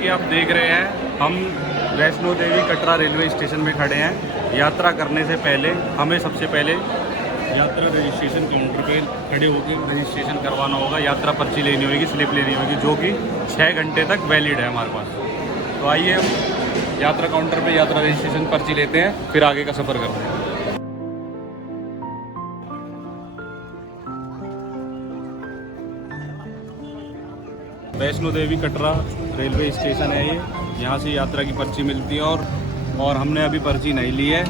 कि आप देख रहे हैं हम वैष्णो देवी कटरा रेलवे स्टेशन में खड़े हैं। यात्रा करने से पहले हमें सबसे पहले यात्रा रजिस्ट्रेशन काउंटर पे खड़े होकर रजिस्ट्रेशन करवाना होगा। यात्रा पर्ची लेनी होगी, स्लिप लेनी होगी, जो कि 6 घंटे तक वैलिड है हमारे पास। तो आइए हम यात्रा काउंटर पे यात्रा रजिस्ट्रेशन पर्ची लेते हैं, फिर आगे का सफ़र करते हैं। वैष्णो देवी कटरा रेलवे स्टेशन है ये। यहाँ से यात्रा की पर्ची मिलती है और हमने अभी पर्ची नहीं ली है।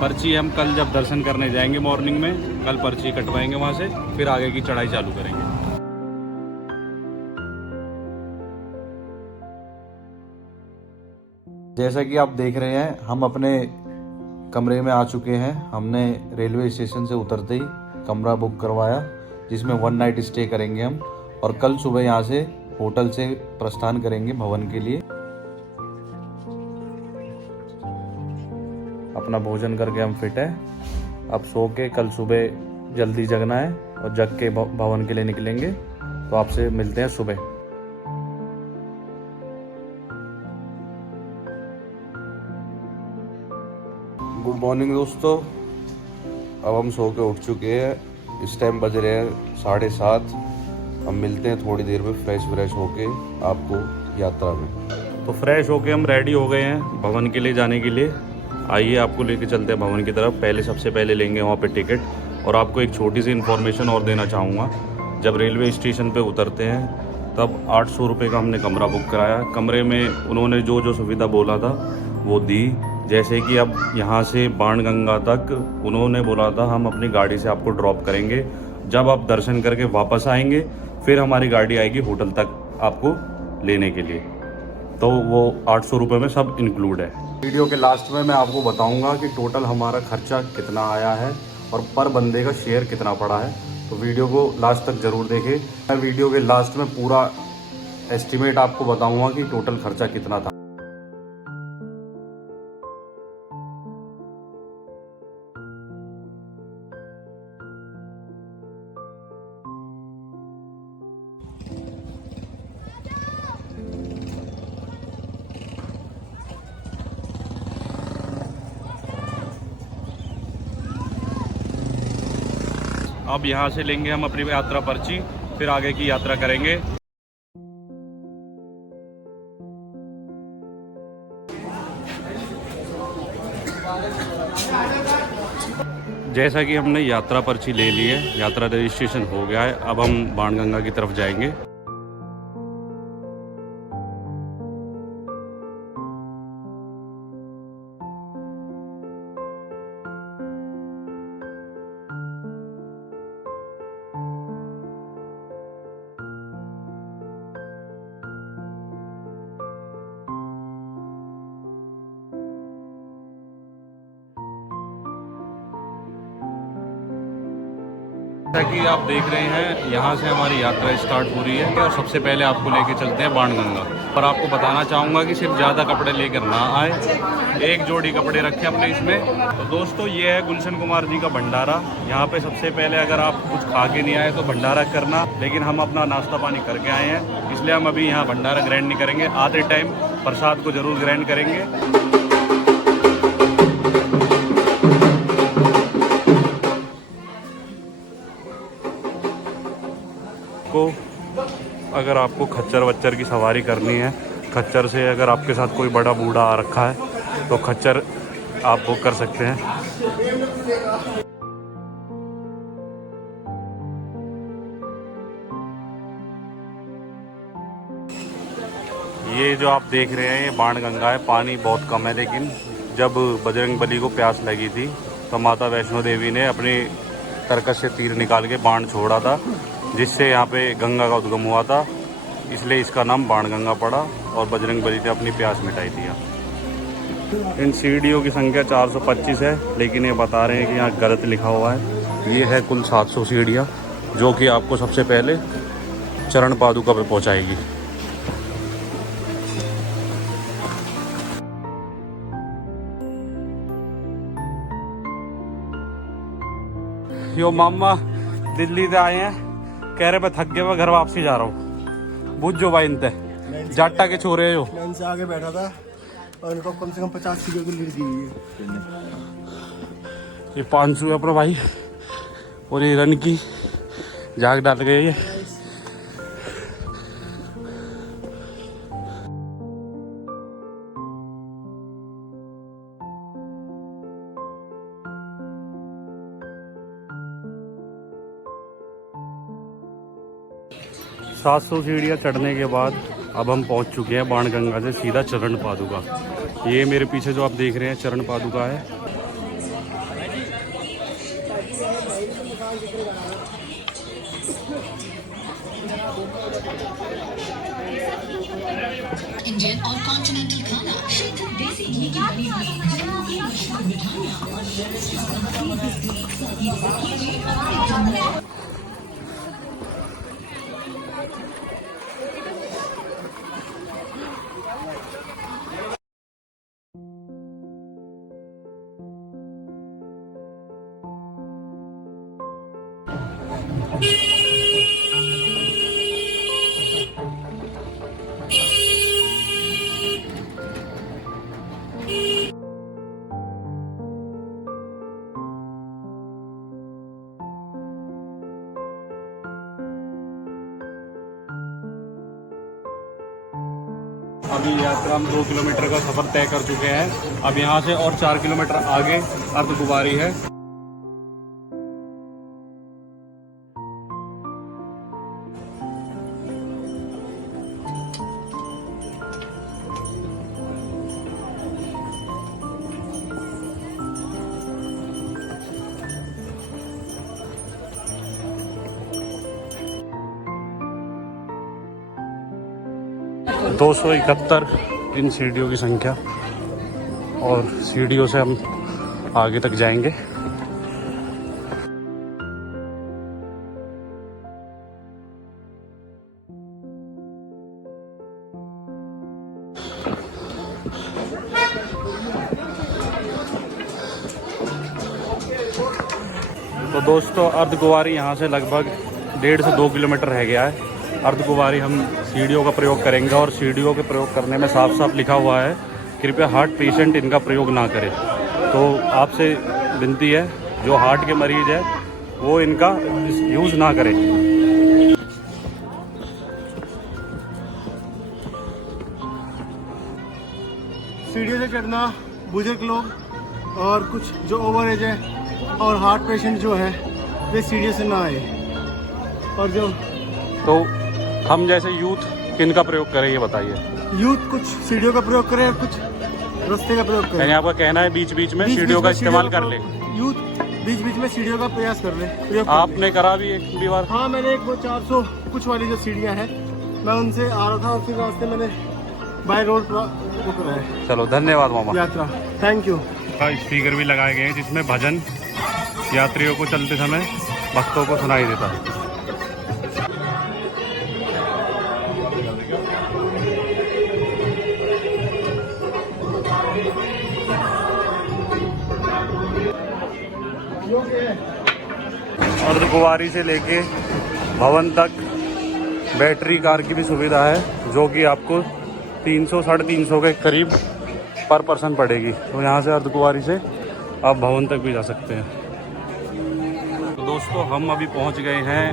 पर्ची हम कल जब दर्शन करने जाएंगे मॉर्निंग में, कल पर्ची कटवाएंगे वहाँ से, फिर आगे की चढ़ाई चालू करेंगे। जैसा कि आप देख रहे हैं हम अपने कमरे में आ चुके हैं। हमने रेलवे स्टेशन से उतरते ही कमरा बुक करवाया, जिसमें 1 नाइट स्टे करेंगे हम, और कल सुबह यहाँ से होटल से प्रस्थान करेंगे भवन के लिए। अपना भोजन करके हम फिट है। अब सो के कल सुबह जल्दी जगना है और जग के भवन के लिए निकलेंगे। तो आपसे मिलते हैं सुबह। गुड मॉर्निंग दोस्तों। अब हम सो के उठ चुके हैं। इस टाइम बज रहे हैं 7:30। हम मिलते हैं थोड़ी देर में फ्रेश होके आपको यात्रा में। तो फ्रेश होके हम रेडी हो गए हैं भवन के लिए जाने के लिए। आइए आपको लेके चलते हैं भवन की तरफ। पहले सबसे पहले लेंगे वहाँ पे टिकट। और आपको एक छोटी सी इन्फॉर्मेशन और देना चाहूँगा। जब रेलवे स्टेशन पे उतरते हैं तब 800 रुपये का हमने कमरा बुक कराया। कमरे में उन्होंने जो जो सुविधा बोला था वो दी। जैसे कि अब यहाँ से बाणगंगा तक उन्होंने बोला था हम अपनी गाड़ी से आपको ड्रॉप करेंगे। जब आप दर्शन करके वापस आएंगे फिर हमारी गाड़ी आएगी होटल तक आपको लेने के लिए। तो वो 800 रुपये में सब इंक्लूड है। वीडियो के लास्ट में मैं आपको बताऊंगा कि टोटल हमारा खर्चा कितना आया है और पर बंदे का शेयर कितना पड़ा है। तो वीडियो को लास्ट तक ज़रूर देखें। मैं वीडियो के लास्ट में पूरा एस्टिमेट आपको बताऊंगा कि टोटल खर्चा कितना था। अब यहाँ से लेंगे हम अपनी यात्रा पर्ची, फिर आगे की यात्रा करेंगे। जैसा कि हमने यात्रा पर्ची ले ली है, यात्रा रजिस्ट्रेशन हो गया है। अब हम बाणगंगा की तरफ जाएंगे। जैसा कि आप देख रहे हैं यहाँ से हमारी यात्रा स्टार्ट हो रही है और सबसे पहले आपको लेके चलते हैं बाणगंगा। पर आपको बताना चाहूँगा कि सिर्फ ज़्यादा कपड़े लेकर ना आए, एक जोड़ी कपड़े रखें अपने इसमें। तो दोस्तों ये है गुलशन कुमार जी का भंडारा। यहाँ पे सबसे पहले अगर आप कुछ खा के नहीं आए तो भंडारा करना, लेकिन हम अपना नाश्ता पानी करके आए हैं इसलिए हम अभी यहाँ भंडारा ग्रैंड नहीं करेंगे। आते टाइम प्रसाद को ज़रूर ग्रैंड करेंगे। को अगर आपको खच्चर वच्चर की सवारी करनी है, खच्चर से अगर आपके साथ कोई बड़ा बूढ़ा आ रखा है तो खच्चर आप बुक कर सकते हैं। ये जो आप देख रहे हैं ये बाणगंगा है। पानी बहुत कम है, लेकिन जब बजरंगबली को प्यास लगी थी तो माता वैष्णो देवी ने अपने तरकश से तीर निकाल के बाण छोड़ा था, जिससे यहाँ पे गंगा का उद्गम हुआ था। इसलिए इसका नाम बाणगंगा पड़ा और बजरंगबली ने अपनी प्यास मिटाई दिया। इन सीढ़ियों की संख्या 425 है, लेकिन ये बता रहे हैं कि यहाँ गलत लिखा हुआ है। ये है कुल 700 सीढ़ियाँ, जो कि आपको सबसे पहले चरण पादुका पे पहुँचाएगी। यो मामा दिल्ली से आए हैं, कह रहे मैं थक गया, मैं घर वापसी जा रहा हूँ। बुझ जो भाई इनते जाट्टा के छोरे हो। मैं इनसे आगे बैठा था और इनको कम से कम 50 सीढ़ियों की लीड दी हुई है। ये 500 है अपना भाई, और ये रन की झाग डाल गए ये। सात 700 सीढ़ियाँ चढ़ने के बाद अब हम पहुंच चुके हैं बाणगंगा से सीधा चरण पादुका। ये मेरे पीछे जो आप देख रहे हैं चरण पादुका है। इंडियन और कॉन्टिनेंटल खाना, शुद्ध देसी घी की बनी हुई जम्मू की मशहूर मिठाइयाँ और अभी यात्रा हम 2 किलोमीटर का सफ़र तय कर चुके हैं। अब यहाँ से और 4 किलोमीटर आगे अर्धकुंवारी है। दो 271 इन सीढ़ियों की संख्या, और सीढ़ियों से हम आगे तक जाएंगे। तो दोस्तों अर्धकुंवारी यहाँ से लगभग 1.5 से 2 किलोमीटर रह गया है। अर्धकुंवारी हम सीढ़ियों का प्रयोग करेंगे, और सीढ़ियों के प्रयोग करने में साफ साफ लिखा हुआ है कृपया हार्ट पेशेंट इनका प्रयोग ना करें। तो आपसे विनती है जो हार्ट के मरीज है वो इनका यूज़ ना करें। सीढ़ियों से चढ़ना बुजुर्ग लोग और कुछ जो ओवर एज है और हार्ट पेशेंट जो है वे सीढ़ियों से ना आए। और जो तो हम जैसे यूथ किन का प्रयोग करें ये बताइए। यूथ कुछ सीढ़ियों का प्रयोग करे और कुछ रास्ते का प्रयोग करे। यानी आपका कहना है बीच बीच में सीढ़ियों का इस्तेमाल कर ले। यूथ बीच बीच में सीढ़ियों का प्रयास कर ले, प्रयोग कर ले। आपने करा भी एक भी बार? हाँ, मैंने एक वो 400 कुछ वाली जो सीढ़ियाँ हैं मैं उनसे आ रहा था और फिर रास्ते मैंने बाय रोड वो करा है। चलो धन्यवाद मामा। यात्रा, थैंक यू। स्पीकर भी लगाए गए हैं जिसमें भजन यात्रियों को चलते समय भक्तों को सुनाई देता है। अर्धकुंवारी से लेके भवन तक बैटरी कार की भी सुविधा है, जो कि आपको 300 साढ़े 300 के करीब पर पर्सन पड़ेगी। तो यहाँ से अर्धकुंवारी से आप भवन तक भी जा सकते हैं। तो दोस्तों हम अभी पहुँच गए हैं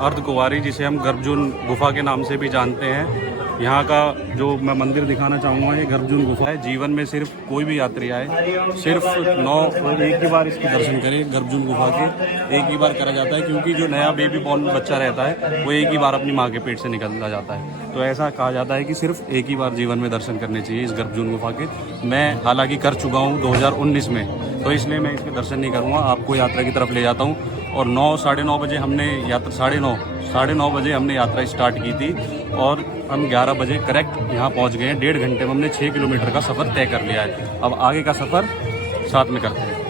अर्धकुंवारी, जिसे हम गर्भजून गुफा के नाम से भी जानते हैं। यहाँ का जो मैं मंदिर दिखाना चाहूँगा ये गर्भजून गुफा है। जीवन में सिर्फ कोई भी यात्री आए सिर्फ एक ही बार इसके दर्शन करे। गर्भजून गुफा के एक ही बार करा जाता है, क्योंकि जो नया बेबी बॉर्न बच्चा रहता है वो एक ही बार अपनी माँ के पेट से निकलता जाता है। तो ऐसा कहा जाता है कि सिर्फ एक ही बार जीवन में दर्शन करने चाहिए इस गर्भजून गुफा के। मैं हालांकि कर चुका हूँ 2019 में, तो इसलिए मैं इसके दर्शन नहीं करूँगा, आपको यात्रा की तरफ ले जाता हूँ। और 9 साढ़े 9 बजे हमने यात्रा साढ़े नौ बजे हमने यात्रा स्टार्ट की थी और हम 11 बजे करेक्ट यहाँ पहुँच गए हैं। 1.5 घंटे में हमने 6 किलोमीटर का सफ़र तय कर लिया है। अब आगे का सफ़र साथ में करते हैं।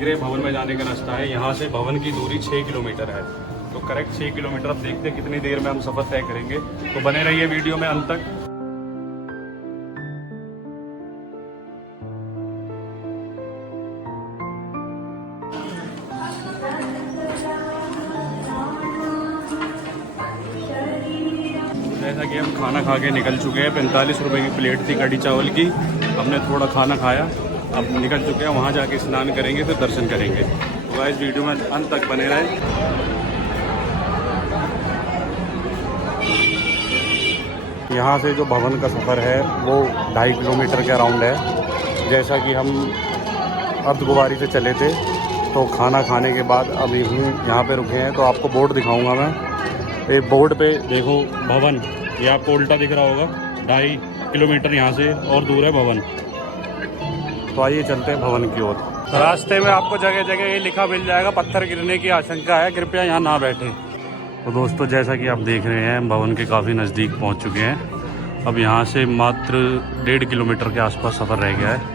गृह भवन में जाने का रास्ता है। यहाँ से भवन की दूरी 6 किलोमीटर है। तो करेक्ट 6 किलोमीटर। अब देखते हैं कितनी देर में हम सफ़र तय करेंगे। तो बने रहिए वीडियो में अंत तक। जैसा कि हम खाना खा के निकल चुके हैं, 45 रुपए की प्लेट थी कढ़ी चावल की। हमने थोड़ा खाना खाया, अब निकल चुके हैं, वहाँ जाके स्नान करेंगे, फिर दर्शन करेंगे। तो गाइस वीडियो में अंत तक बने रहे। यहाँ से जो भवन का सफ़र है वो 2.5 किलोमीटर के अराउंड है। जैसा कि हम अर्धकुंवारी से चले थे, तो खाना खाने के बाद अभी यहाँ पे रुके हैं, तो आपको बोर्ड दिखाऊंगा मैं। ये बोर्ड पे देखो भवन, ये आपको उल्टा दिख रहा होगा। 2.5 किलोमीटर यहाँ से और दूर है भवन। तो आइए चलते हैं भवन की ओर। रास्ते में आपको जगह जगह ये लिखा मिल जाएगा, पत्थर गिरने की आशंका है, कृपया यहाँ ना बैठें। तो दोस्तों जैसा कि आप देख रहे हैं, भवन के काफ़ी नज़दीक पहुँच चुके हैं। अब यहाँ से मात्र 1.5 किलोमीटर के आसपास सफ़र रह गया है।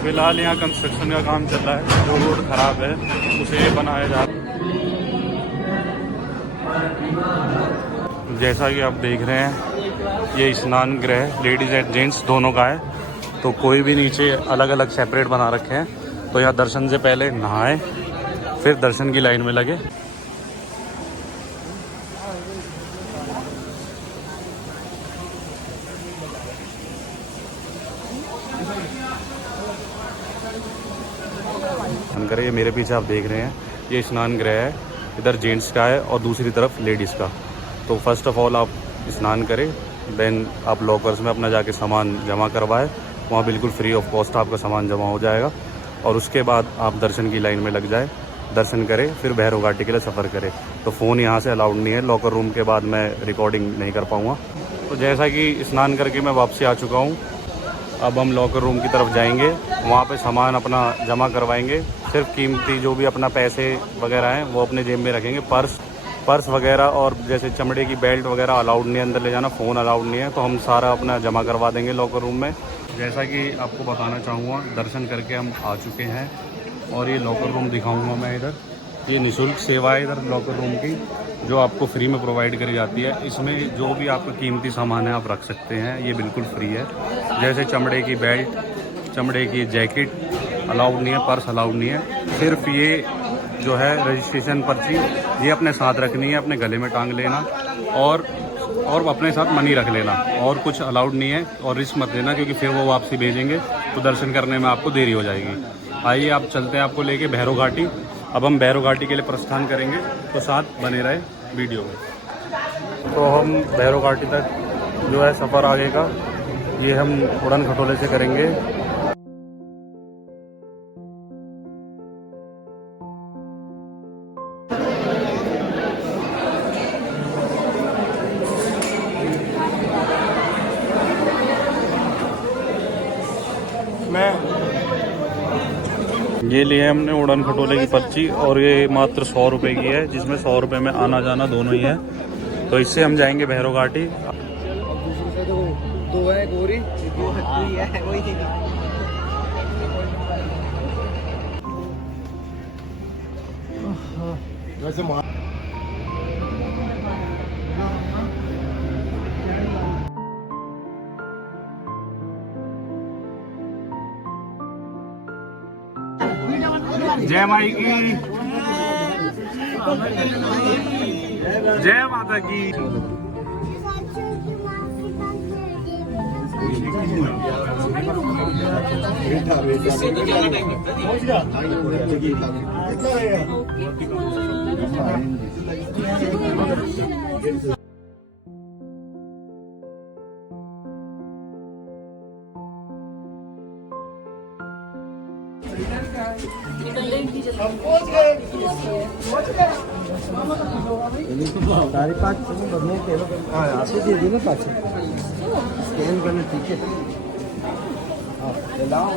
फिलहाल यहाँ कंस्ट्रक्शन का काम चल रहा है, जो रोड खराब है उसे बनाया जा रहा है। जैसा कि आप देख रहे हैं, ये स्नान गृह लेडीज़ एंड जेंट्स दोनों का है, तो कोई भी नीचे अलग अलग सेपरेट बना रखे हैं। तो यहाँ दर्शन से पहले नहाए, फिर दर्शन की लाइन में लगे। करें, ये मेरे पीछे आप देख रहे हैं, ये स्नान गृह है, इधर जेंट्स का है और दूसरी तरफ लेडीज़ का। तो फर्स्ट ऑफ ऑल आप स्नान करें, देन आप लॉकर्स में अपना जाके सामान जमा करवाएं, वहाँ बिल्कुल फ्री ऑफ कॉस्ट आपका सामान जमा हो जाएगा। और उसके बाद आप दर्शन की लाइन में लग जाए, दर्शन करें, फिर भैरव घाटी के लिए सफ़र करें। तो फ़ोन यहाँ से अलाउड नहीं है, लॉकर रूम के बाद मैं रिकॉर्डिंग नहीं कर पाऊँगा। तो जैसा कि स्नान करके मैं वापसी आ चुका हूँ, अब हम लॉकर रूम की तरफ जाएंगे, वहाँ पे सामान अपना जमा करवाएंगे। सिर्फ कीमती जो भी अपना पैसे वगैरह हैं वो अपने जेब में रखेंगे। पर्स वगैरह और जैसे चमड़े की बेल्ट वगैरह अलाउड नहीं है अंदर ले जाना, फ़ोन अलाउड नहीं है। तो हम सारा अपना जमा करवा देंगे लॉकर रूम में। जैसा कि आपको बताना चाहूँगा, दर्शन करके हम आ चुके हैं और ये लॉकर रूम दिखाऊँगा मैं इधर। ये निःशुल्क सेवा है इधर लॉकर रूम की, जो आपको फ्री में प्रोवाइड करी जाती है। इसमें जो भी आपका कीमती सामान है आप रख सकते हैं, ये बिल्कुल फ्री है। जैसे चमड़े की बेल्ट, चमड़े की जैकेट अलाउड नहीं है, पर्स अलाउड नहीं है। सिर्फ ये जो है रजिस्ट्रेशन पर्ची, ये अपने साथ रखनी है, अपने गले में टांग लेना और अपने साथ मनी रख लेना, और कुछ अलाउड नहीं है। और रिस्क मत लेना, क्योंकि फिर वो वापसी भेजेंगे तो दर्शन करने में आपको देरी हो जाएगी। आइए आप चलते हैं आपको लेके भैरव घाटी। अब हम भैरव घाटी के लिए प्रस्थान करेंगे, तो साथ बने रहे वीडियो में। तो हम भैरव घाटी तक जो है सफ़र आगे का, ये हम उड़न खटोले से करेंगे। ये लिए हमने उड़न खटोले की पर्ची, और ये मात्र 100 रुपये की है, जिसमें 100 रुपये में आना जाना दोनों ही है। तो इससे हम जाएंगे भैरव घाटी। दो है गोरी, दो है वही। वैसे जय माई की, जय माता की। सारे पाँच बदले के आपसे दे दी ना पाँच स्कैन करना, ठीक है। हाँ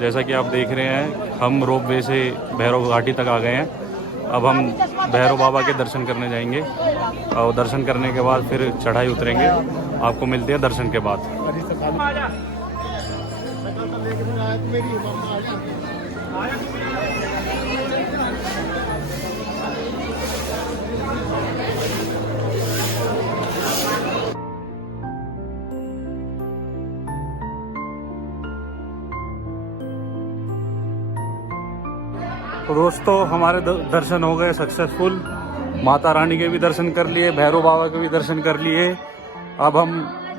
जैसा कि आप देख रहे हैं हम रोप वे से भैरव घाटी तक आ गए हैं। अब हम भैरव बाबा के दर्शन करने जाएंगे और दर्शन करने के बाद फिर चढ़ाई उतरेंगे। आपको मिलते हैं दर्शन के बाद। तो दोस्तों हमारे दर्शन हो गए सक्सेसफुल। माता रानी के भी दर्शन कर लिए, भैरव बाबा के भी दर्शन कर लिए। अब हम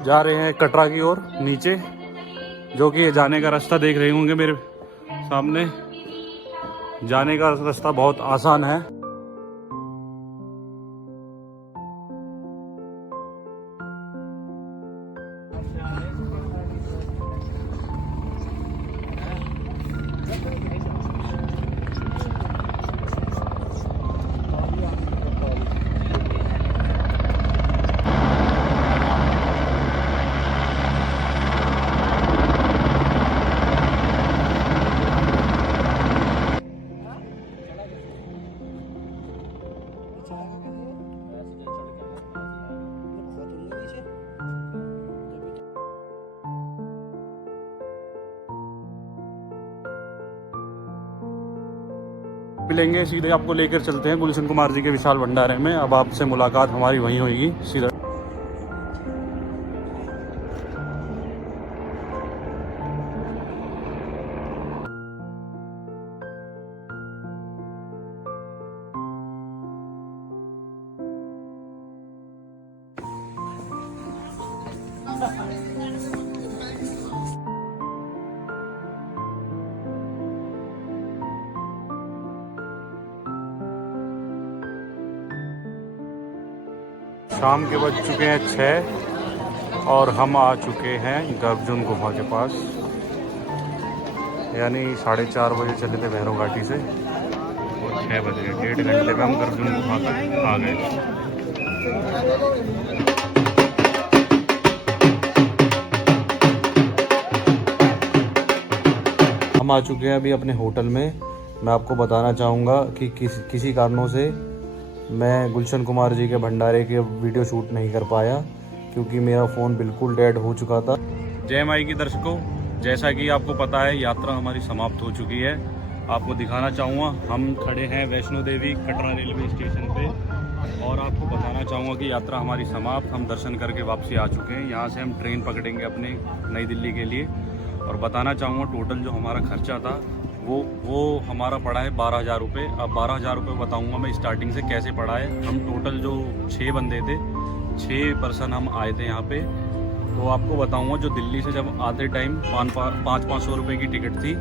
जा रहे हैं कटरा की ओर नीचे, जो कि जाने का रास्ता देख रहे होंगे मेरे सामने। जाने का रास्ता बहुत आसान है। मिलेंगे सीधे, आपको लेकर चलते हैं गुलशन कुमार जी के विशाल भंडारे में। अब आपसे मुलाकात हमारी वहीं होगी सीधा। शाम के बज चुके हैं 6 और हम आ चुके हैं गर्भजुन गुफा के पास। यानी 4:30 बजे चले थे भैरव घाटी से और 6 बजे 1.5 घंटे में हम गर्भजुन गुफा तक आ गए। हम आ चुके हैं अभी अपने होटल में। मैं आपको बताना चाहूँगा कि किसी कारणों से मैं गुलशन कुमार जी के भंडारे के वीडियो शूट नहीं कर पाया, क्योंकि मेरा फ़ोन बिल्कुल डेड हो चुका था। जय माई की दर्शकों, जैसा कि आपको पता है यात्रा हमारी समाप्त हो चुकी है। आपको दिखाना चाहूँगा, हम खड़े हैं वैष्णो देवी कटरा रेलवे स्टेशन पे और आपको बताना चाहूँगा कि यात्रा हमारी समाप्त, हम दर्शन करके वापसी आ चुके हैं। यहाँ से हम ट्रेन पकड़ेंगे अपने नई दिल्ली के लिए। और बताना चाहूँगा टोटल जो हमारा खर्चा था वो हमारा पड़ा है 12,000 रुपये। अब 12,000 रुपये बताऊँगा मैं स्टार्टिंग से कैसे पड़ा है। हम टोटल जो 6 बंदे थे, 6 पर्सन हम आए थे यहाँ पे। तो आपको बताऊँगा जो दिल्ली से जब आते टाइम 500 रुपये की टिकट थी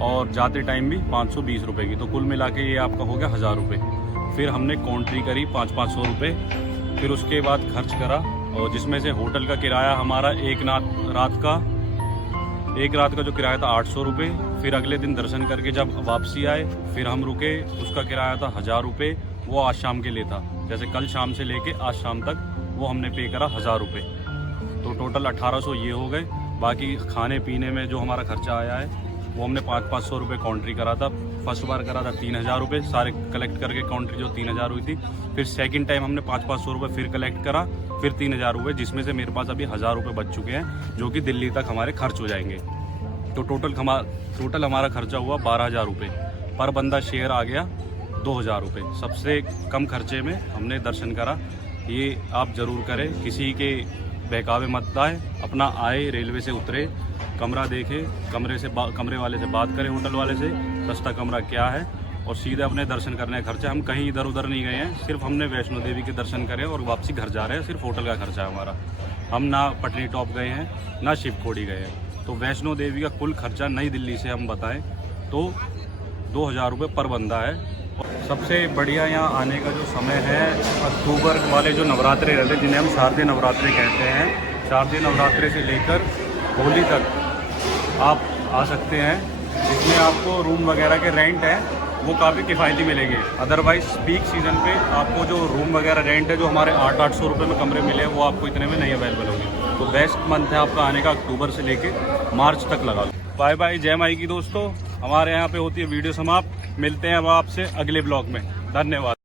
और जाते टाइम भी 520 रुपये की, तो कुल मिला के ये आपका हो गया 1,000 रुपये। फिर हमने कॉन्ट्री करी 500 रुपये, फिर उसके बाद खर्च करा और जिसमें से होटल का किराया हमारा एक रात का जो किराया था 800 रुपये। फिर अगले दिन दर्शन करके जब वापसी आए फिर हम रुके, उसका किराया था 1,000 रुपये। वो आज शाम के लिए था, जैसे कल शाम से लेके आज शाम तक वो हमने पे करा 1,000 रुपये। तो टोटल 1,800 ये हो गए। बाकी खाने पीने में जो हमारा खर्चा आया है वो हमने 500 रुपये कॉन्ट्री करा था। फर्स्ट बार करा था 3,000 रुपये, सारे कलेक्ट करके कॉन्ट्री जो 3,000 हुई थी। फिर सेकंड टाइम हमने 500 रुपये फिर कलेक्ट करा, फिर 3,000 रुपये, जिसमें से मेरे पास अभी 1,000 रुपये बच चुके हैं, जो कि दिल्ली तक हमारे खर्च हो जाएंगे। तो टोटल हमारा खर्चा हुआ 12,000 रुपये। पर बंदा शेयर आ गया 2,000 रुपये। सबसे कम खर्चे में हमने दर्शन करा। ये आप ज़रूर करें, किसी के बहकावे मत आए, अपना आए, रेलवे से उतरे, कमरा देखे, कमरे वाले से बात करें, होटल वाले से सस्ता कमरा क्या है, और सीधे अपने दर्शन करने का खर्चा। हम कहीं इधर उधर नहीं गए हैं, सिर्फ हमने वैष्णो देवी के दर्शन करे और वापसी घर जा रहे हैं। सिर्फ होटल का खर्चा है हमारा। हम ना पटनी टॉप गए हैं ना शिवखोड़ी गए हैं। तो वैष्णो देवी का कुल खर्चा नई दिल्ली से हम बताएं तो 2,000 रुपये पर बंदा है। सबसे बढ़िया यहाँ आने का जो समय है, अक्टूबर वाले जो नवरात्रे रहते हैं, जिन्हें हम शारदीय नवरात्रे कहते हैं, शारदीय नवरात्रे से लेकर होली तक आप आ सकते हैं। इसमें आपको रूम वगैरह के रेंट है वो काफ़ी किफ़ायती मिलेंगे। अदरवाइज़ पीक सीज़न पे आपको जो रूम वगैरह रेंट है, जो हमारे 800 रुपये में कमरे मिले, वो आपको इतने में नहीं अवेलेबल होगी। तो बेस्ट मंथ है आपका आने का, अक्टूबर से लेके मार्च तक लगा लो। बाय बाय, जय माई की दोस्तों। हमारे यहाँ पे होती है वीडियो समाप्त। मिलते हैं अब आपसे अगले ब्लॉग में। धन्यवाद।